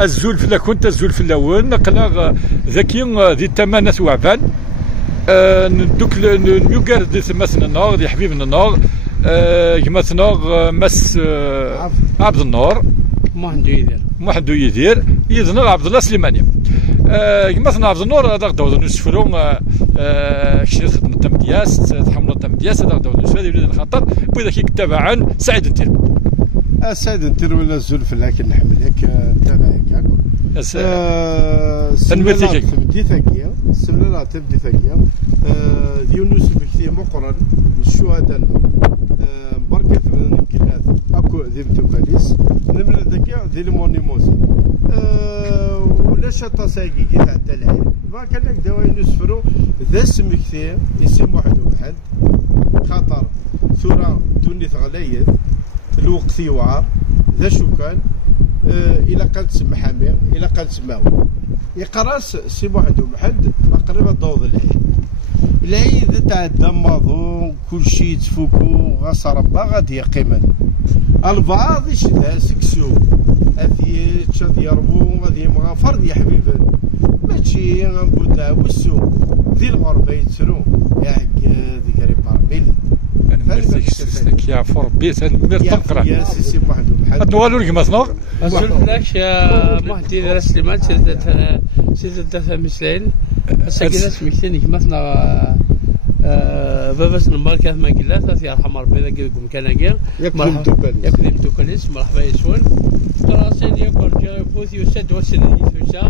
الزول في كنت الزول في الاول نقلا ذكي ذي التمانة وعبان ندوك نيوكار دي ثماثنا النار دي حبيبنا النار كماثنا مس عبد النور محمد يدير يدنا عبد الله سليماني كماثنا عبد النور هذا غداو نسفرو كشي خدمة تمدياس تحمل تمدياس هذا غداو نسفرو هذا يولي الخطر بوذا كي تبعا سعيد نتير سعيد نتير ولا الزول في لكن نحملك تابعك تنميرتك تبدي ثقيل السنة تبدي ثقيل يونس بكثير مقرن الشهداء بركة من الكلات أكو ذي متوكاليس نمر ذكية ذي المونيموس ولا شطة ساقي تعدى العين ما كان لك دواء نسفرو ذا اسم كثير اسم واحد وواحد خاطر ثورة توني ثغليث الوقت يوعر ذا شو كان إلى قد تسمى حامير إلى قد تسماو يقراس سي واحد وواحد قريبة ضوض العيد تاع الدماضو كل شيء تفوكو غاص ربا غادي يقيمن البعض يشدها سكسو هذي تشاد يربو غادي يبغى فرد يا حبيبي ماشي غنبودا وسو ذي الغربة يتسرو ياك ذكري باربيل فالك يا فربي تنمير تقرا يا سي واحد وواحد نوالو لك مثلا أزولك يا مهدي سليمان سيدة مسلين الساكنة سمكتين مثلا بابس نمبر كاث ما قلات يا رحم ربي ذاك يقوم كان غير يكذب توكليس مرحبا يسون راسين ياكل جا فوث يسد وسن يثوسا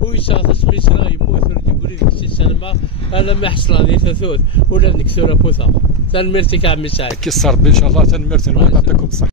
ويسا تسمي سلا يموت يقول لك السلامه الا ما يحصل هذه ثلاثوث ولا نكثر فوثا تنمرتك عمي سعيد كي الصرب ان شاء الله تنمرت يعطيكم الصحه.